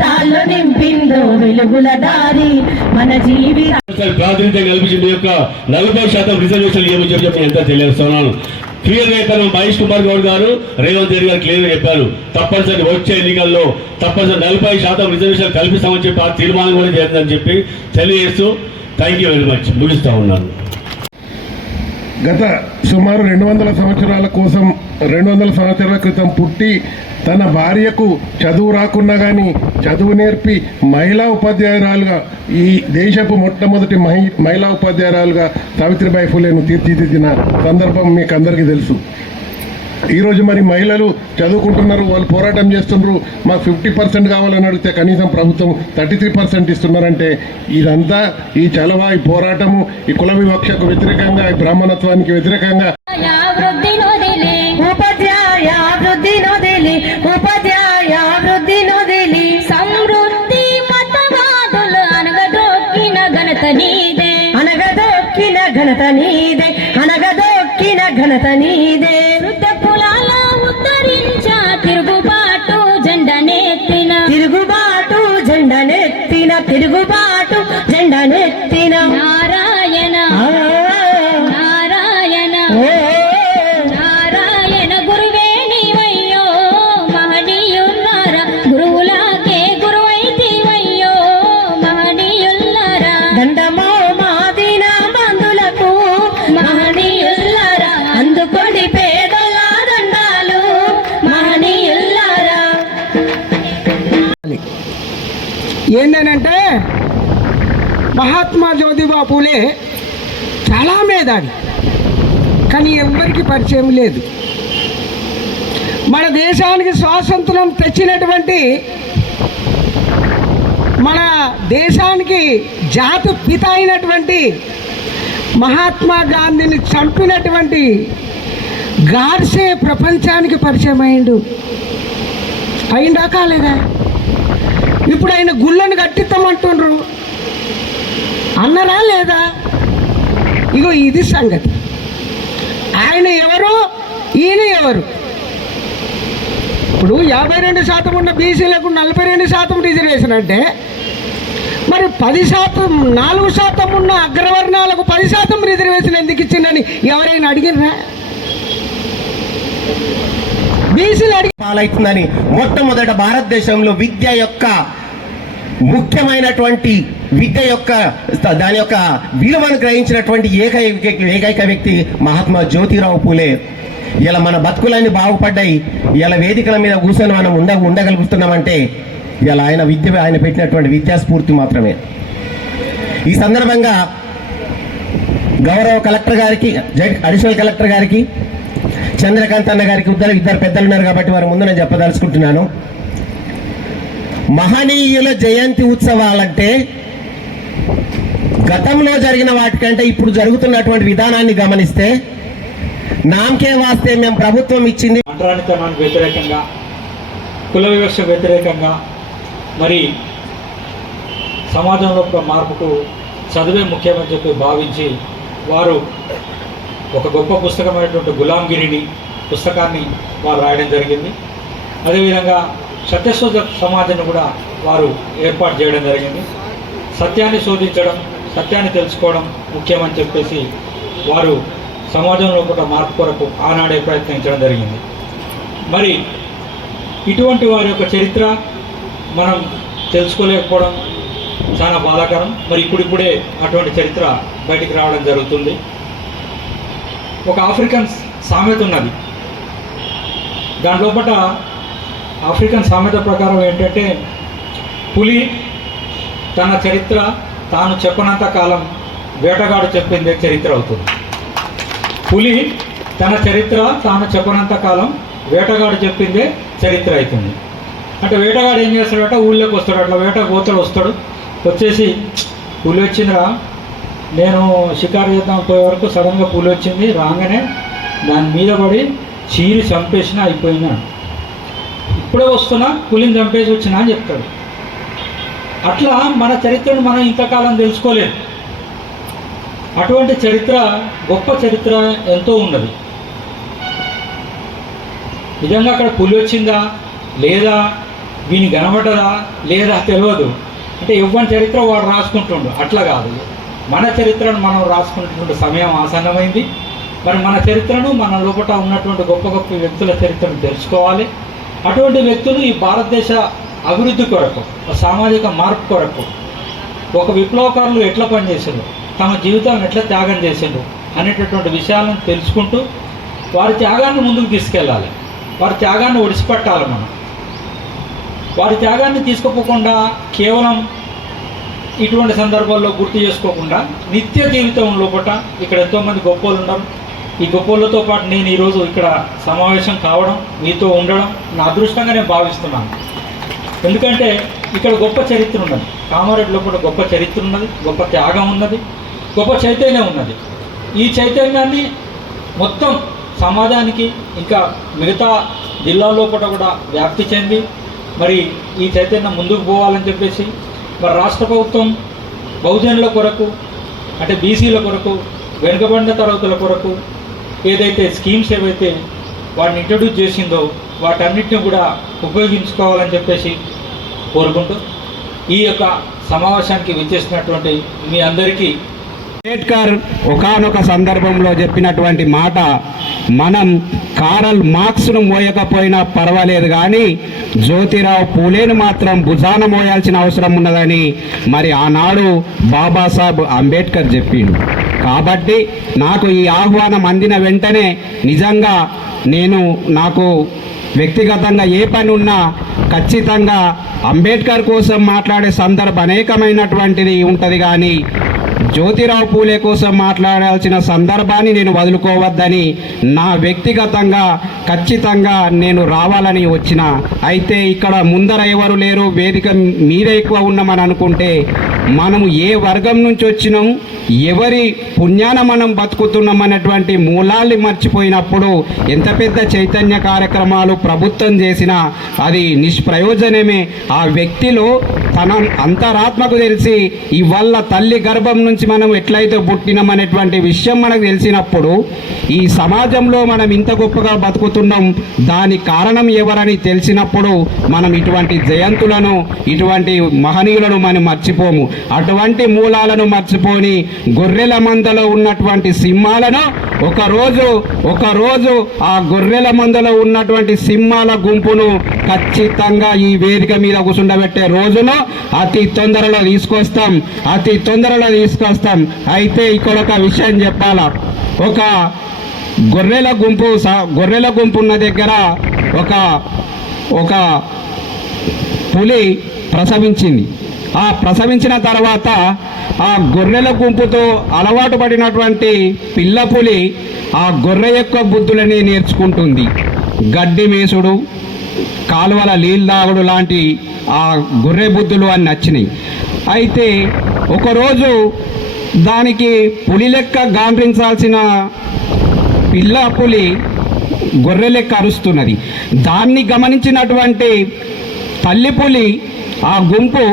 జీవితాల్లో నింపిందో వెలుగుల దారి మన జీవిత ప్రాతినిధ్యం కల్పించింది యొక్క నలభై శాతం రిజర్వేషన్ ఏమని చెప్పి చెప్పి ఎంత తెలియజేస్తున్నాను క్లియర్ చెప్పారు మహేష్ కుమార్ గౌడ్ గారు రేవంత్ రెడ్డి గారు క్లియర్ చెప్పారు. తప్పనిసరి వచ్చే ఎన్నికల్లో తప్పనిసరి నలభై శాతం రిజర్వేషన్ కల్పిస్తామని చెప్పి ఆ తీర్మానం కూడా చేద్దామని చెప్పి తెలియజేస్తూ థ్యాంక్ యూ వెరీ మచ్ ముగిస్తా ఉన్నాను. గత సుమారు రెండు వందల సంవత్సరాల కోసం రెండు వందల సంవత్సరాల క్రితం పుట్టి తన భార్యకు చదువు రాకున్నా కానీ చదువు నేర్పి మహిళా ఉపాధ్యాయురాలుగా ఈ దేశపు మొట్టమొదటి మహి మహిళా ఉపాధ్యాయురాలుగా సావిత్రిబాయి ఫులేను తీర్చిదిద్దిన సందర్భం మీకు అందరికీ తెలుసు. ఈరోజు మరి మహిళలు చదువుకుంటున్నారు వాళ్ళు పోరాటం చేస్తున్నారు. మాకు ఫిఫ్టీ పర్సెంట్ కావాలని అడిగితే కనీసం ప్రభుత్వం థర్టీ త్రీ పర్సెంట్ ఇస్తున్నారంటే ఇదంతా ఈ చలవ ఈ పోరాటము ఈ కుల వివక్షకు వ్యతిరేకంగా ఈ బ్రాహ్మణత్వానికి వ్యతిరేకంగా. అనగదొక్కిన ఘనత నీదే. అనగదొక్కిన ఘనత నీదే తిరుగుబాటు జెండనెత్తిన నారాయణ. ఏంటనంటే మహాత్మా జ్యోతిబా పూలే చాలా మేధావి కానీ ఎవ్వరికి పరిచయం లేదు. మన దేశానికి స్వాతంత్రం తెచ్చినటువంటి మన దేశానికి జాతి పిత అయినటువంటి మహాత్మా గాంధీని చంపినటువంటి గాడ్సే ప్రపంచానికి పరిచయం అయిండు. అయిందా కాలేదా? ఇప్పుడు ఆయన గుళ్ళను కట్టిస్తామంటుండ్రు అన్నరా లేదా? ఇగో ఇది సంగతి. ఆయన ఎవరు? ఈయన ఎవరు? ఇప్పుడు యాభై రెండు శాతం ఉన్న బీసీలకు నలభై రెండు శాతం రిజర్వేషన్ అంటే మరి పది శాతం నాలుగు శాతం ఉన్న అగ్రవర్ణాలకు పది శాతం రిజర్వేషన్ ఎందుకు ఇచ్చిందని ఎవరైనా అడిగినరా బీసీలు అడిగి పాలవుతుందని మొట్టమొదట భారతదేశంలో విద్య యొక్క ముఖ్యమైనటువంటి విద్య యొక్క దాని యొక్క విలువను గ్రహించినటువంటి ఏకైక ఏకైక వ్యక్తి మహాత్మా జ్యోతిరావు పూలే. ఇలా మన బతుకులన్నీ బాగుపడ్డాయి. ఇలా వేదికల మీద కూర్చొని మనం ఉండ ఉండగలుగుతున్నామంటే ఇలా ఆయన విద్య ఆయన పెట్టినటువంటి విద్యా స్ఫూర్తి మాత్రమే. ఈ సందర్భంగా గౌరవ కలెక్టర్ గారికి జడ్ అడిషనల్ కలెక్టర్ గారికి చంద్రకాంత్ అన్న గారికి ఇద్దరు ఇద్దరు పెద్దలు ఉన్నారు కాబట్టి వారి ముందు నేను చెప్పదలుచుకుంటున్నాను. మహనీయుల జయంతి ఉత్సవాలంటే గతంలో జరిగిన వాటికంటే ఇప్పుడు జరుగుతున్నటువంటి విధానాన్ని గమనిస్తే నామకే వాస్తే మేము ప్రభుత్వం ఇచ్చింది. అంటరానితనానికి వ్యతిరేకంగా కుల వివక్ష వ్యతిరేకంగా మరి సమాజంలో మార్పుకు చదువే ముఖ్యమని చెప్పి భావించి వారు ఒక గొప్ప పుస్తకమైనటువంటి గులాంగిరిని పుస్తకాన్ని వారు రాయడం జరిగింది. అదేవిధంగా సత్యశోధ సమాజాన్ని కూడా వారు ఏర్పాటు చేయడం జరిగింది. సత్యాన్ని శోధించడం సత్యాన్ని తెలుసుకోవడం ముఖ్యమని చెప్పేసి వారు సమాజంలో కూడా మార్పు కొరకు ఆనాడే ప్రయత్నించడం జరిగింది. మరి ఇటువంటి వారి యొక్క చరిత్ర మనం తెలుసుకోలేకపోవడం చాలా బాధాకరం. మరి ఇప్పుడిప్పుడే అటువంటి చరిత్ర బయటికి రావడం జరుగుతుంది. ఒక ఆఫ్రికన్ సామెత ఉన్నది. దాని లోపల ఆఫ్రికన్ సామెత ప్రకారం ఏంటంటే పులి తన చరిత్ర తాను చెప్పనంత కాలం వేటగాడు చెప్పిందే చరిత్ర అవుతుంది. పులి తన చరిత్ర తాను చెప్పనంత కాలం వేటగాడు చెప్పిందే చరిత్ర అవుతుంది. అంటే వేటగాడు ఏం చేస్తాడంటే ఊళ్ళోకి వస్తాడు. అట్లా వేట పోతాడు వస్తాడు. వచ్చేసి పులి వచ్చిందిరా నేను షికారు చేద్దాం పోయే వరకు సడన్గా పులి వచ్చింది రాగానే దాని మీద పడి చీరి చంపేసిన అయిపోయినా ఇప్పుడే వస్తున్నా పులిని చంపేసి వచ్చినా అని చెప్తాడు. అట్లా మన చరిత్రను మనం ఇంతకాలం తెలుసుకోలేదు అటువంటి చరిత్ర గొప్ప చరిత్ర ఎంతో ఉన్నది. నిజంగా అక్కడ పులి వచ్చిందా? లేదా? వీని కనబడ్డదా? లేదా? తెలియదు. అంటే ఇవ్వని చరిత్ర వాడు రాసుకుంటుండు. అట్లా కాదు. మన చరిత్రను మనం రాసుకుంటున్న సమయం ఆసన్నమైంది. మరి మన చరిత్రను మన లోపల ఉన్నటువంటి గొప్ప గొప్ప వ్యక్తుల చరిత్రను తెలుసుకోవాలి. అటువంటి వ్యక్తులు ఈ భారతదేశ అభివృద్ధి కొరకు సామాజిక మార్పు కొరకు ఒక విప్లవకారులు ఎట్లా పనిచేసారు తమ జీవితాన్ని ఎట్లా త్యాగం చేసిండ్రు అనేటటువంటి విషయాలను తెలుసుకుంటూ వారి త్యాగాన్ని ముందుకు తీసుకెళ్ళాలి. వారి త్యాగాన్ని ఒడిసిపెట్టాలి మనం. వారి త్యాగాన్ని తీసుకుపోకుండా కేవలం ఇటువంటి సందర్భాల్లో గుర్తు చేసుకోకుండా నిత్య జీవితం పూట ఇక్కడ ఎంతోమంది గొప్పలు ఉన్నారు ఈ గొప్పలతో పాటు నేను ఈరోజు ఇక్కడ సమావేశం కావడం మీతో ఉండడం నా అదృష్టంగా నేను భావిస్తున్నాను. ఎందుకంటే ఇక్కడ గొప్ప చరిత్ర ఉన్నది. కామారెడ్డిలో కూడా గొప్ప చరిత్ర ఉన్నది గొప్ప త్యాగం ఉన్నది గొప్ప చైతన్యం ఉన్నది. ఈ చైతన్యాన్ని మొత్తం సమాజానికి ఇంకా మిగతా జిల్లాలో కూడా కూడా వ్యాప్తి చెంది మరి ఈ చైతన్యం ముందుకు పోవాలని చెప్పేసి మరి రాష్ట్ర ప్రభుత్వం బహుజనుల కొరకు అంటే బీసీల కొరకు వెనుకబడిన తరగతుల కొరకు ఏదైతే స్కీమ్స్ ఏవైతే వాటిని ఇంట్రడ్యూస్ చేసిందో వాటన్నిటిని కూడా ఉపయోగించుకోవాలని చెప్పేసి కోరుకుంటూ ఈ యొక్క సమావేశానికి విచ్చేసినటువంటి మీ అందరికీ అంబేద్కర్ ఒకానొక సందర్భంలో చెప్పినటువంటి మాట మనం కారల్ మార్క్స్ను మోయకపోయినా పర్వాలేదు కానీ జ్యోతిరావు పూలేను మాత్రం భుజాన మోయాల్సిన అవసరం ఉన్నదని మరి ఆనాడు బాబాసాహెబ్ అంబేద్కర్ చెప్పిండు. కాబట్టి నాకు ఈ ఆహ్వానం అందిన వెంటనే నిజంగా నేను నాకు వ్యక్తిగతంగా ఏ పని ఉన్నా ఖచ్చితంగా అంబేద్కర్ కోసం మాట్లాడే సందర్భం అనేకమైనటువంటిది ఉంటుంది కానీ జ్యోతిరావు పూలే కోసం మాట్లాడాల్సిన సందర్భాన్ని నేను వదులుకోవద్దని నా వ్యక్తిగతంగా ఖచ్చితంగా నేను రావాలని వచ్చిన. అయితే ఇక్కడ ముందర ఎవరు లేరు వేదిక మీరే ఎక్కువ ఉన్నామని అనుకుంటే మనము ఏ వర్గం నుంచి వచ్చినాం ఎవరి పుణ్యాన మనం బతుకుతున్నాం అనేటువంటి మూలాల్ని మర్చిపోయినప్పుడు ఎంత పెద్ద చైతన్య కార్యక్రమాలు ప్రభుత్వం చేసినా అది నిష్ప్రయోజనమే. ఆ వ్యక్తిలో తన అంతరాత్మకు తెలిసి ఇవల్ల తల్లి గర్భం నుంచి మనం ఎట్లయితే పుట్టినామనేటువంటి విషయం మనకు తెలిసినప్పుడు ఈ సమాజంలో మనం ఇంత గొప్పగా బతుకుతున్నాం దాని కారణం ఎవరని తెలిసినప్పుడు మనం ఇటువంటి జయంతులను ఇటువంటి మహనీయులను మనం మర్చిపోము. అటువంటి మూలాలను మర్చిపోని గొర్రెల మందలో ఉన్నటువంటి సింహాలను ఒకరోజు ఒకరోజు ఆ గొర్రెల మందలో ఉన్నటువంటి సింహాల గుంపును ఖచ్చితంగా ఈ వేదిక మీద కూర్చుండబెట్టే రోజును అతి తొందరలో తీసుకొస్తాం అతి తొందరలో తీసుకొస్తాం. అయితే ఇక్కడ ఒక విషయం చెప్పాలా? ఒక గొర్రెల గుంపు గొర్రెల గుంపు ఉన్న దగ్గర ఒక ఒక పులి ప్రసవించింది. ఆ ప్రసవించిన తర్వాత ఆ గొర్రెల గుంపుతో అలవాటు పడినటువంటి పిల్ల పులి ఆ గొర్రె యొక్క బుద్ధులని నేర్చుకుంటుంది. గడ్డి మేసుడు కాలువల నీళ్ళు తాగుడు లాంటి ఆ గొర్రె బుద్ధులు అని నచ్చినాయి. అయితే ఒకరోజు దానికి పులి లెక్క గాండ్రించాల్సిన పిల్ల పులి గొర్రె లెక్క అరుస్తున్నది. దాన్ని గమనించినటువంటి తల్లి పులి ఆ గుంపు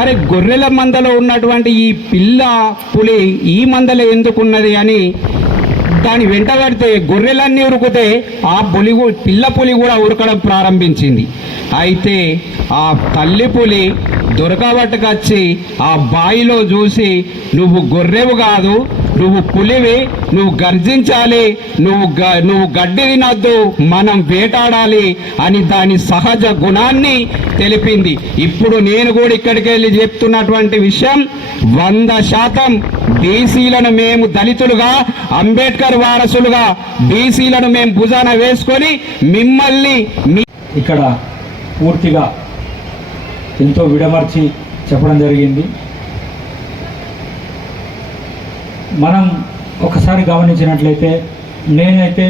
అరే గొర్రెల మందలో ఉన్నటువంటి ఈ పిల్ల పులి ఈ మందలో ఎందుకున్నది అని దాని వెంట పడితే గొర్రెలన్నీ ఉరుకుతే ఆ పులి పిల్ల పులి కూడా ఉరకడం ప్రారంభించింది. అయితే ఆ తల్లి పులి దొరకబట్టుకొచ్చి ఆ బాయిలో చూసి నువ్వు గొర్రెవు కాదు నువ్వు పులివి నువ్వు గర్జించాలి నువ్వు గ- నువ్వు గడ్డి తినొద్దు మనం వేటాడాలి అని దాని సహజ గుణాన్ని తెలిపింది. ఇప్పుడు నేను కూడా ఇక్కడికి వెళ్ళి చెప్తున్నటువంటి విషయం వంద శాతం బీసీలను మేము దళితులుగా అంబేద్కర్ వారసులుగా బీసీలను మేము భుజాన వేసుకొని మిమ్మల్ని మీ ఇక్కడ పూర్తిగా ఎంతో విడమర్చి చెప్పడం జరిగింది. మనం ఒకసారి గమనించినట్లయితే నేనైతే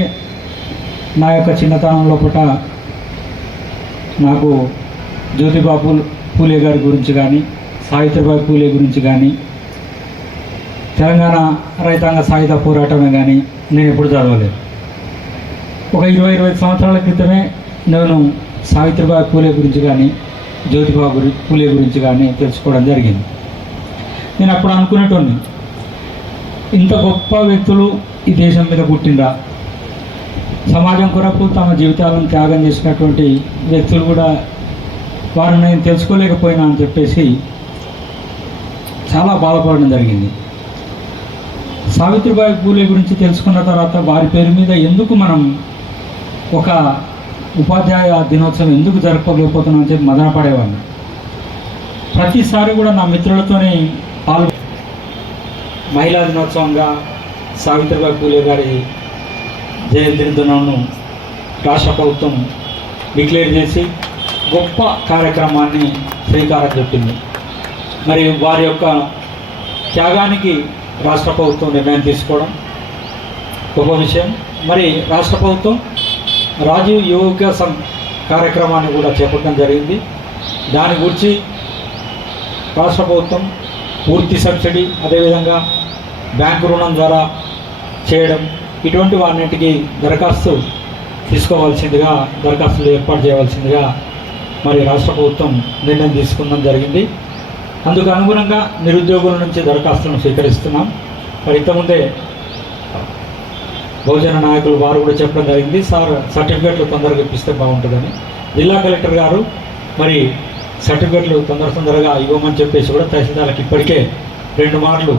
నా యొక్క చిన్నతనంలో పూట నాకు జ్యోతిబా పూల్ పూలే గారి గురించి కానీ సావిత్రిబాయి పూలే గురించి కానీ తెలంగాణ రైతాంగ సాయుధ పోరాటమే కానీ నేను ఎప్పుడు చదవలేదు. ఒక ఇరవై ఇరవై సంవత్సరాల క్రితమే నేను సావిత్రిబాయి పూలే గురించి కానీ జ్యోతిబాబు పూలే గురించి కానీ తెలుసుకోవడం జరిగింది. నేను అప్పుడు అనుకునేటోడిని ఇంత గొప్ప వ్యక్తులు ఈ దేశం మీద పుట్టిందా సమాజం కొరకు తమ జీవితాలను త్యాగం చేసినటువంటి వ్యక్తులు కూడా వారు నేను తెలుసుకోలేకపోయినా అని చెప్పేసి చాలా బాధపడడం జరిగింది. సావిత్రిబాయి పూలే గురించి తెలుసుకున్న తర్వాత వారి పేరు మీద ఎందుకు మనం ఒక ఉపాధ్యాయ దినోత్సవం ఎందుకు జరపలేకపోతున్నాం అని చెప్పి మదనపడేవాడిని. ప్రతిసారి కూడా నా మిత్రులతోని మహిళా దినోత్సవంగా సావిత్రిబాయి పూలే గారి జయంతి దినంను రాష్ట్ర ప్రభుత్వం డిక్లేర్ చేసి గొప్ప కార్యక్రమాన్ని శ్రీకారం చుట్టింది. మరి వారి యొక్క త్యాగానికి రాష్ట్ర ప్రభుత్వం నిర్ణయం తీసుకోవడం గొప్ప విషయం. మరి రాష్ట్ర ప్రభుత్వం రాజీవ్ యోగ సం కార్యక్రమాన్ని కూడా చేపట్టడం జరిగింది. దాని గురించి రాష్ట్ర ప్రభుత్వం పూర్తి సబ్సిడీ అదేవిధంగా బ్యాంకు రుణం ద్వారా చేయడం ఇటువంటి వాటికి దరఖాస్తు తీసుకోవాల్సిందిగా దరఖాస్తులు ఏర్పాటు చేయవలసిందిగా మరి రాష్ట్ర ప్రభుత్వం నిర్ణయం తీసుకుందాం జరిగింది. అందుకు అనుగుణంగా నిరుద్యోగుల నుంచి దరఖాస్తులను స్వీకరిస్తున్నాం. మరి ఇంతకుముందే బహుజన నాయకులు వారు కూడా చెప్పడం జరిగింది. సార్ సర్టిఫికేట్లు తొందరగా ఇప్పిస్తే బాగుంటుందని. జిల్లా కలెక్టర్ గారు మరి సర్టిఫికేట్లు తొందర తొందరగా ఇవ్వమని చెప్పేసి కూడా తహసీల్దార్లకు ఇప్పటికే రెండు మార్లు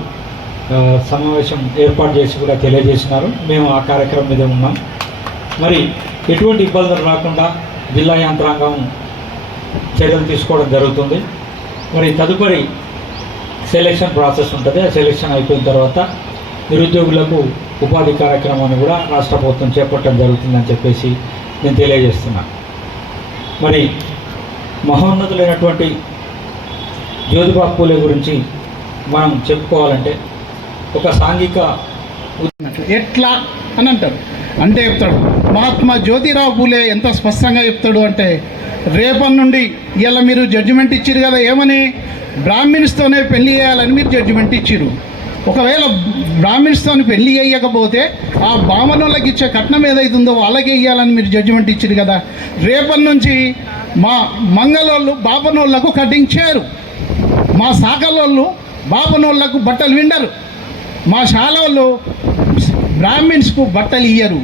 సమావేశం ఏర్పాటు చేసి కూడా తెలియజేసినారు. మేము ఆ కార్యక్రమం మీద ఉన్నాం. మరి ఎటువంటి ఇబ్బందులు రాకుండా జిల్లా యంత్రాంగం చర్యలు తీసుకోవడం జరుగుతుంది. మరి తదుపరి సెలెక్షన్ ప్రాసెస్ ఉంటుంది. ఆ సెలెక్షన్ అయిపోయిన తర్వాత నిరుద్యోగులకు ఉపాధి కార్యక్రమాన్ని కూడా రాష్ట్ర ప్రభుత్వం చేపట్టడం జరుగుతుందని చెప్పేసి నేను తెలియజేస్తున్నాను మరి మహోన్నతులైనటువంటి జ్యోతిబా పూలే గురించి మనం చెప్పుకోవాలంటే ఒక సాంఘిక ఎట్లా అని అంటారు. అంటే చెప్తాడు మహాత్మా జ్యోతిరావు పూలే ఎంత స్పష్టంగా చెప్తాడు అంటే రేపటి నుండి ఇలా మీరు జడ్జిమెంట్ ఇచ్చారు కదా ఏమని? బ్రాహ్మిన్స్తోనే పెళ్ళి చేయాలని మీరు జడ్జిమెంట్ ఇచ్చారు ఒకవేళ బ్రాహ్మిన్స్తో పెళ్ళి చేయకపోతే ఆ బామనులకి ఇచ్చే కట్నం ఏదైతుందో వాళ్ళకి ఇవ్వాలని మీరు జడ్జిమెంట్ ఇచ్చారు కదా. రేపటి నుంచి మా మంగళోళ్ళు బాపనోళ్ళకు కటింగ్ చేయరు మా సాకలోళ్ళు బాపనోళ్ళకు బట్టలు విండరు. మా శాలలో బ్రాహ్మిన్స్కు బట్టలు ఇయ్యరు.